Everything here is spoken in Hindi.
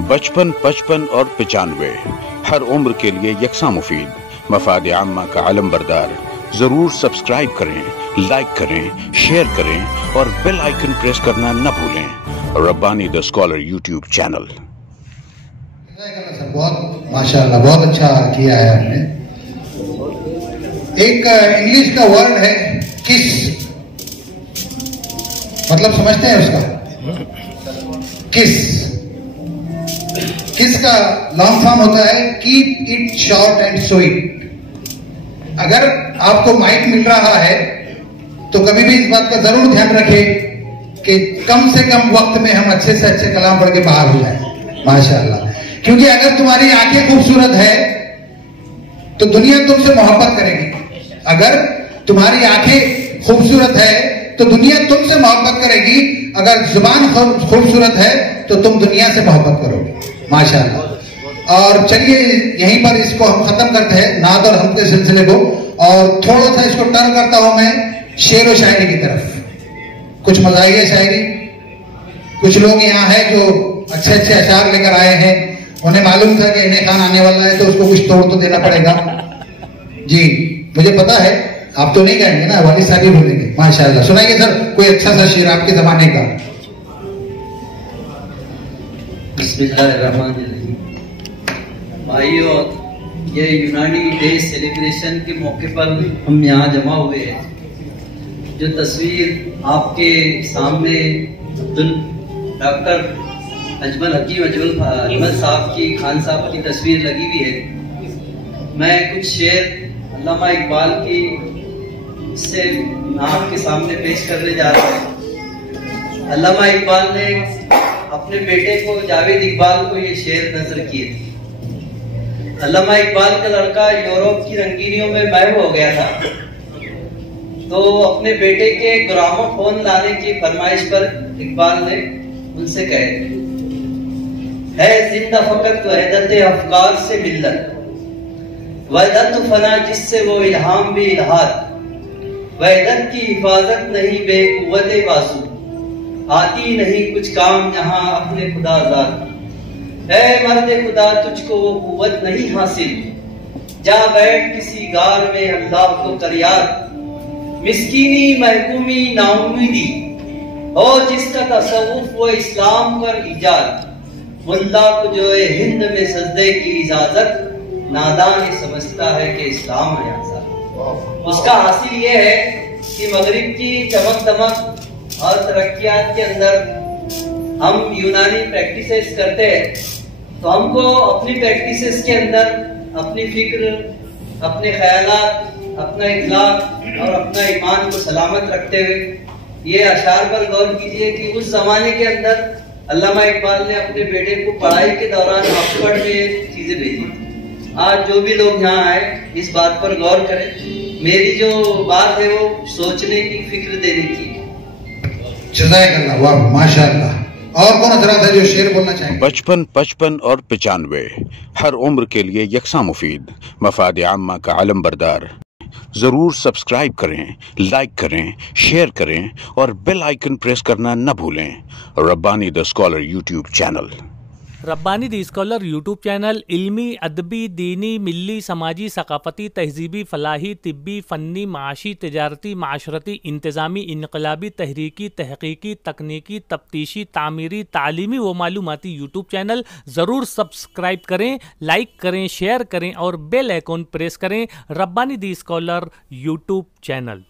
बचपन, 55 और 95 हर उम्र के लिए यकसा मुफीद, मफाद आम्मा का आलम बरदार। जरूर सब्सक्राइब करें, लाइक करें, शेयर करें और बेल आइकन प्रेस करना न भूलें। Rabbani the scholar YouTube channel. बहुत माशाल्लाह, बहुत अच्छा किया है आपने। एक इंग्लिश का वर्ड है किस, मतलब समझते हैं उसका? किस का लॉन्ग फॉर्म होता है keep it short and sweet. अगर आपको माइक मिल रहा है तो कभी भी इस बात का जरूर ध्यान रखें कि कम से कम वक्त में हम अच्छे से अच्छे कलाम पढ़ के बाहर हो जाए माशाल्लाह। क्योंकि अगर तुम्हारी आंखें खूबसूरत है तो दुनिया तुमसे मोहब्बत करेगी। अगर तुम्हारी आंखें खूबसूरत है तो दुनिया तुमसे मोहब्बत करेगी। अगर जुबान खूबसूरत है तो तुम दुनिया से मोहब्बत करोगे माशाल्लाह। और चलिए यहीं पर इसको हम खत्म करते हैं नात और हम के सिलसिले को, और थोड़ा सा इसको टर्न करता हूं मैं शेर व शायरी की तरफ। कुछ मज़ाहिया शायरी, कुछ लोग यहाँ हैं जो अच्छे अच्छे अशार लेकर आए हैं। उन्हें मालूम था कि इन्हें खान आने वाला है तो उसको कुछ तोड़ तो देना पड़ेगा। जी मुझे पता है, आप तो नहीं कहेंगे ना, वाली साहब ही बोलेंगे माशाल्लाह। सुनाइए सर कोई अच्छा सा शेर आपके जमाने का। बिस्मिल्लाहिर्रहमानिर्रहीम। भाइयों, ये यूनानी डे सेलिब्रेशन के मौके पर हम यहाँ जमा हुए हैं। जो तस्वीर आपके सामने डॉक्टर अजमल हकीम अजमल साहब की, खान साहब की तस्वीर लगी हुई है। मैं कुछ शेर अल्लामा इकबाल की से आपके सामने पेश करने जा रहा हूँ। अल्लामा इकबाल ने अपने बेटे को, जावेद इकबाल को, ये शेर नजर किए थे। अल्लामा इकबाल का लड़का यूरोप की रंगीनियों में महव हो गया था, तो अपने बेटे के ग्रामोफोन लाने की फरमाइश पर इकबाल ने उनसे कहे, है जिंदा फकत वहदत अफकार से मिल्लत, वहदत फना जिससे वो इल्हाम भी इल्हाद, वहदत की हिफाजत नहीं बेकुव्वत बाजू, आती नहीं कुछ काम जहां अपने खुदा आजाद। है मर्द खुदा तुझको वो कुव्वत नहीं हासिल, जा बैठ किसी गार में अल्लाह को कर याद। मिस्कीनी महकूमी नाउमीदी हो जिसका तसव्वुफ वो इस्लाम कर इजाद। मुल्ला को जो है हिंद में सजदे की इजाजत, नादान ये समझता है कि इस्लाम है आजाद। उसका हासिल ये है कि मगरिब की चमक दमक और तरक्कियात के अंदर हम यूनानी प्रैक्टिसेस करते हैं, तो हमको अपनी प्रैक्टिसेस के अंदर अपनी फिक्र, अपने ख्यालात, अपना इखलाक और अपना ईमान को सलामत रखते हुए ये अशार पर गौर कीजिए कि उस जमाने के अंदर अल्लामा इकबाल ने अपने बेटे को पढ़ाई के दौरान ऑक्सफोर्ड में चीजें भेजी। आज जो भी लोग यहाँ आए इस बात पर गौर करें। मेरी जो बात है वो सोचने की, फिक्र देने की। जज़ाकल्लाह, वाह माशाअल्लाह। और कौन हजरात है जो शेर बोलना चाहेंगे? बचपन, 55 और 95 हर उम्र के लिए यकसा मुफीद, मफाद आम्मा का आलम बरदार। जरूर सब्सक्राइब करें, लाइक करें, शेयर करें और बेल आइकन प्रेस करना न भूलें। Rabbani the scholar YouTube channel. Rabbani the scholar YouTube channel इल्मी, अदबी, दीनी, मिल्ली, समाजी, सकाफती, तहजीबी, फलाही, तिब्बी, फ़न्नी, माशी, तिजारती, माशरती, इंतज़ामी, इनकलाबी, तहरीकी, तहकीकी, तकनीकी, तफ्तीशी, तामीरी, तालीमी व मालूमाती यूट्यूब चैनल। ज़रूर सब्सक्राइब करें, लाइक करें, शेयर करें और बेल आइकन प्रेस करें। Rabbani the scholar YouTube channel.